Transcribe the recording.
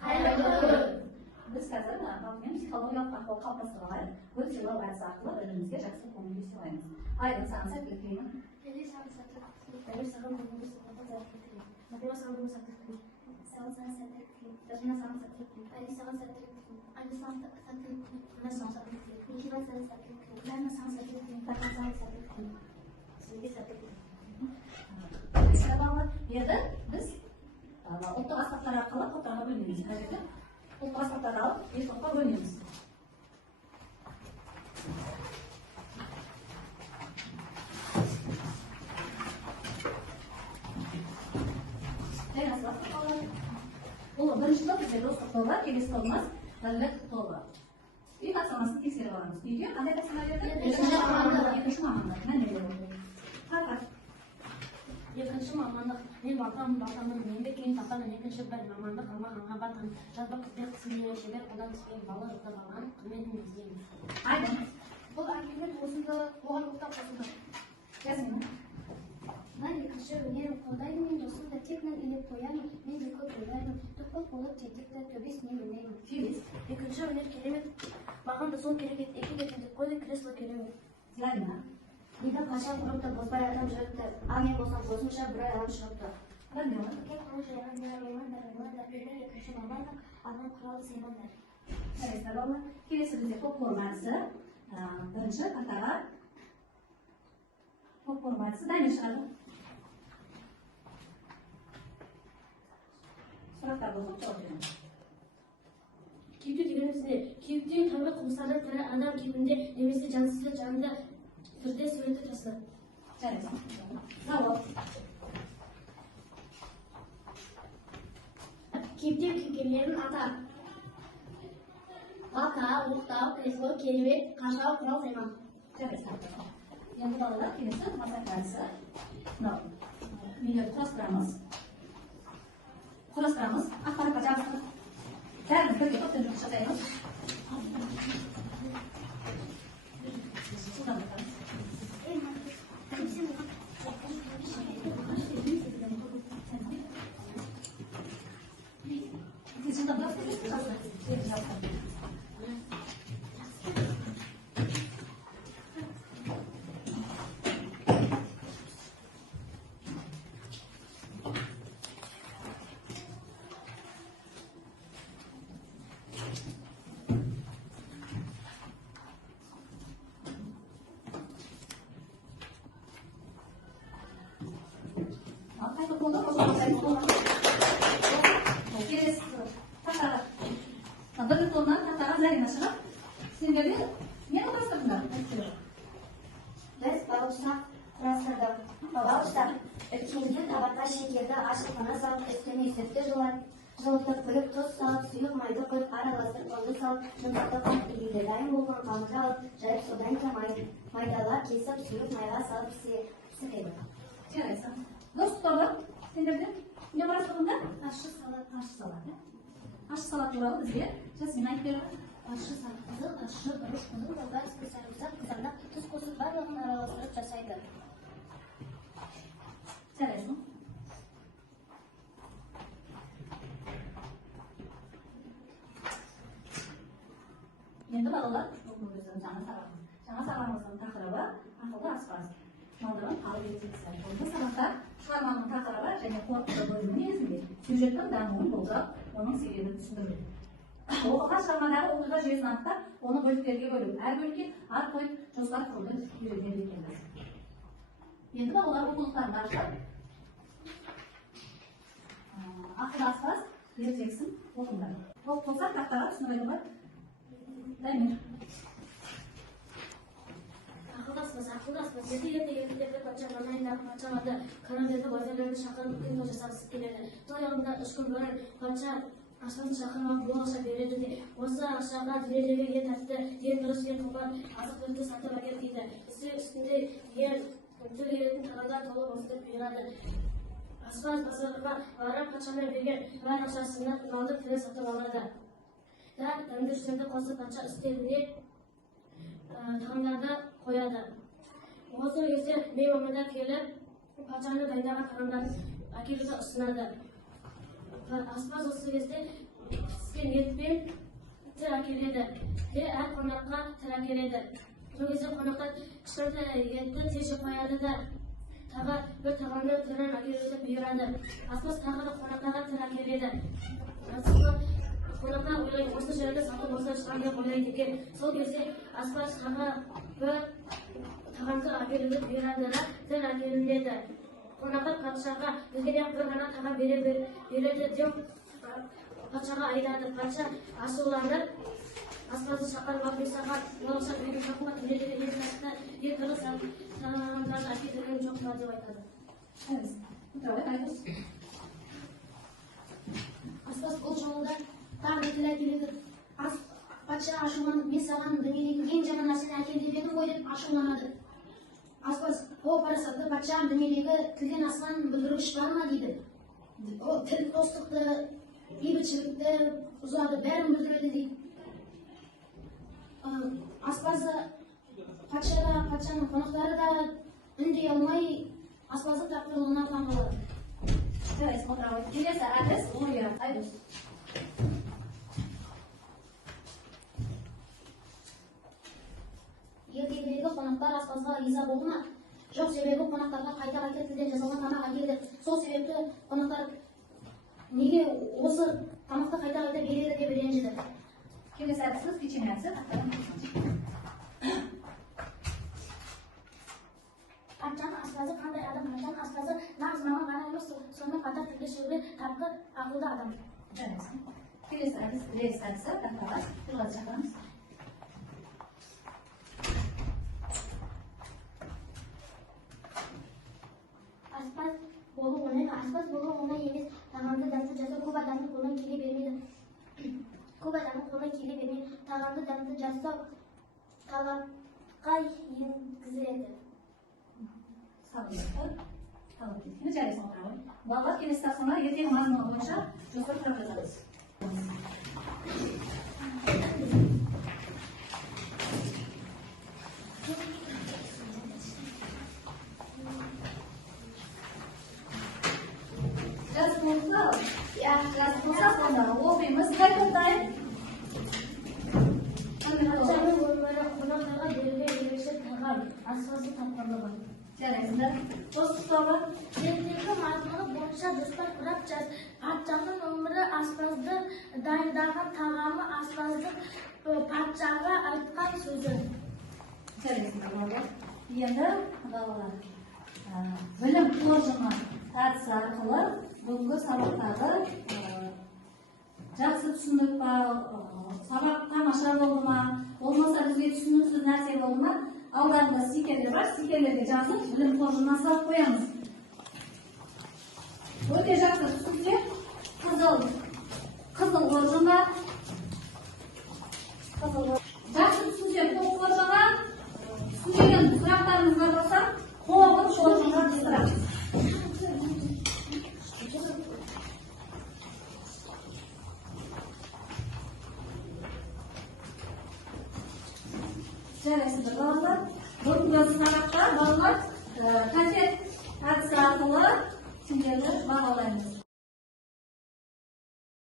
Hayırlı. Biz қазір алдымен психологиялық ахуал қалыптастырып алайық. Бұл сыйлау әдісі арқылы бір-бірімізге жақсы көңіл күй сыйлаймыз. Айдын, саған сәттілік тілеймін. Саған сәттілік тілеймін. Саған сәттілік тілеймін. Саған сәттілік тілеймін. Саған сәттілік тілеймін. Саған сәттілік тілеймін. Саған сәттілік тілеймін. Саған сәттілік тілеймін. Саған сәттілік тілеймін. Саған сәттілік тілеймін. Саған сәттілік тілеймін. Сізге сәттілік тілеймін. Енді біз ұлттық аспаптар арқылы топтарға бөлінеміз. Қажетті ұлттық аспаптарды алып, бес топқа бөлінеміз. Бұл бірінші топ бізде достық тобы, келесі тобымыз бірлік тобы. Үй тапсырмасын тексеріп аламыз. Үйге қандай тапсырма берді? Екінші мамандық. Екінші мамандық. Мен батамның еңбек кейін тапқан екінші бір мамандық аңға батам. Жазба қызбек қысымнен шебер, одан түспен балы жұқтап алған қызметін іздейміз. Айдын. Бұл әкелген осында оған ұқтап қосылды. Жасмин. Мен екінші өнерім қолдаймын, мен досымды тек мен илеп қоямын, мен де көп ойлаймын, тұқпық болып тетікті төбесінен өнеймін. Филис. Екінші өнер керемет, маған да сол керек ет, екі кетіндік қойды кресло керемет. Злайна. Биді қашан құрыпты, бозбай адам жүріпті, ал мен болсам бозымша бір ай алым шығыпты. Радмила. Кек қылыш жайған ойландар, бірі екінші мамандық, адам құралды сыйландар. Жарайсыздар балалар. Келесі бізде топ формасы. Бірінші картаға топ формасы дайын шығады. Сұрақтар болса жауап беремін. Кейіпте дегеніміз не? Кейіптен таңғы құмыстардан тірі адам кейпінде немесе жансызды жанында түрде суреті тұрсын. Жарайсың. Завод. Кейіптен кейіпкерлерін ата. Бата, ұқтау, кресло, керемет, қашау, құрал сайман. Жарайсың. Енді балалар келесі масақ әдісі. Үйлерді құрастырамыз. Ақпаратқа жабыстырып. Бәріміз бірге топтан жұмыс жасаймыз. Бірлік тобынан тақтаға Зарина шығып, сендерде нені құрастырдыңдар? Біз балықшақ құрастырдық. Балықшақ өткенде табаққа шекерді ашып қана салып, үстіне сүтті жылытып, күліп тұз салып, сұйық майды құйып, араластырып, ұнды салып, жұмсақтап илейді. Дайын болған қамырды алып, жайып содан кейін майдалап кесіп, сұйық майға салып пісіреді. Жарайсың. Достық тобы сендерде не құрастырдыңдар? Ащы салат. Ащы салат туралы бізге Жасмин айтып берді. Ащы салат қызық, ащы бұрыш қызыл, колбас, сарымсақ, қызанақ, тұз қосып барлығын араластырып жасайды. Жарайсың. Енді балалар, жаңа сабағымыздың тақырыбы ақылды аспаз. Малдырын қалып етсексіз. Бұл сабақта шығарманың тақырыбы және қорытынды бөлімі негізінде сюжеттің дамуын болжап, оның себебін түсіндіреді. Оқыған шығармадағы оқиға жүйесін анықтап, оны бөліктерге бөліп, әр бөлікке ат қойып, жоспар құруды үйренеді екенбіз. Енді балалар оқулықтарын ашып, ақылды аспаз ертексін оқыңдар. Болса тақтаға түсініп айтуға Дамир. Ақылдаспыз. Ертегі патша маңайындағы патшаларды, корольдерді, уәзірлерді шақырып үлкен той жасағысы келеді. Той алдында 3 күн бұрын патша аспазды шақырып бұл ақша береді де, осы ақшаға дүниедегі ең тәтті, ең дұрыс, ең қымбат азық-түлікті сатып әкел дейді. Үсті-үстінде ең тіл еретін тағамдар толы болсын деп бұйырады. Аспаз базарға барып патшамен берген бар ақшасына малды тірі сатып алады. Дәмдіршілерді қосып патша үстеліне тағамдарды қояды. Осы кезде меймандар келіп, патшаны дайындаған тағамдарды әкелуді ұсынады. Аспаз осы кезде pişкен etпен тір әкеледі де әр қонаққа тір әкеледі. Сол кезде қонақтар кішкентай етті тез жеп қояды да тағы бір тағамның түрін әкелуді бұйырады. Аспаз тағы да қонақтарға тір әкеледі. Қонақтар ойлайды, осы жерде сатып болса шығар деп ойлайды екен. Сол кезде аспаз тағы бір тағамды әкелуді бұйырады да тір әкелінеді. Қонақтар патшаға бізге де бір ғана тағам береді деп патшаға айтады. Патша ашуланып аспазды шақырып алып сағат болашақ үйдің қақпа түнедегі ең тасты ең қыры тағамдарды әкелген жоқ па деп айтады. Аспаз бұл жолы да тағы тір әкеледі. Патша ашуланып, мен саған дүниедегі ең жаман нәрсені әкел деп едім ғой деп ашуланады. Аспаз, о парасатты патша, дүниедегі тілден асқан бүлдіргіш бар ма дейді. Ол тіл достықты, бейбітшілікті, ұзады, бәрін білдіреді дейді. Аспазы патшаның қонақтары да үндей алмай аспаздың тапқырлығына таң қалады. Келесі әдіс логия. Айдос. Ертегідегі қонақтар аспазға риза болды ма? Жоқ, себебі қонақтарға қайта-қайта тілден жасалған тамақ әкелді. Сол себепті қонақтар неге осы тамақты қайта-қайта береді деп ренжіді. Келесі әдісіміз печенье әдісі. Патшаның аспазы қандай адам? Патшаның аспазы нағыз маған ғана емес, сонымен қатар тілді сөйле тапқыр ақылды адам. Келесі әдіс рельс әдісі. Филғазды шақырамыз. Аспаз болу оңай емес. Тағамды дәмді жасау көп адамның қолынан келе бермейді. Тағамды дәмді жасау талапқа енгізіледі. Балалар келесі тақсырма ертең мазмұны бойынша жоспар құрып жазамыз. Жазып болса, сонда оқимыз. Қай тоқтайын? Патшаның өмірі қонақтарға берілген ерекше тағам, аспазды тапқырлығы. Жарайсыздар. Достықтағы Ертегі мазмұны бойынша жоспар құрап жаз. Патшаның өмірі аспазды дайындаған тағамы, аспаздың патшаға айтқан сөзі. жарайсыздар балалар. Енді балалар білім қоржыны әдісі арқылы бүгінгі сабақтағы жақсы түсіндік па, сабақ тамаша болды ма, болмаса бізге түсініксіз нәрсе болды ма, алдарында стикерлер бар, стикерлерге жазып білім қоржынына салып қоямыз. Өте жақсы түсінсе, қызыл қоржынға, жақсы түсінсе тоқ қоржынға, түсінбеген сұрақтарыңызға болса, қоғын қоржынға тыстырамыз. Жарайсыздар балалар. Бүгінгі сабақта балалар концерт әдісі арқылы сендерді бағалаймыз.